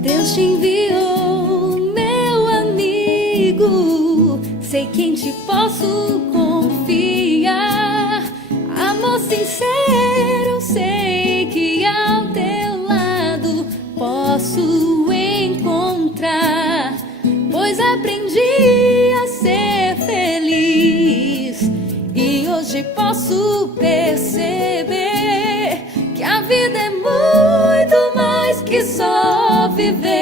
Deus te enviou, meu amigo. Sei que em ti posso confiar. Amor sincero, eu sei que ao teu lado posso encontrar, pois aprendi a ser feliz e hoje posso perceber que a vida é muito mais que só viver.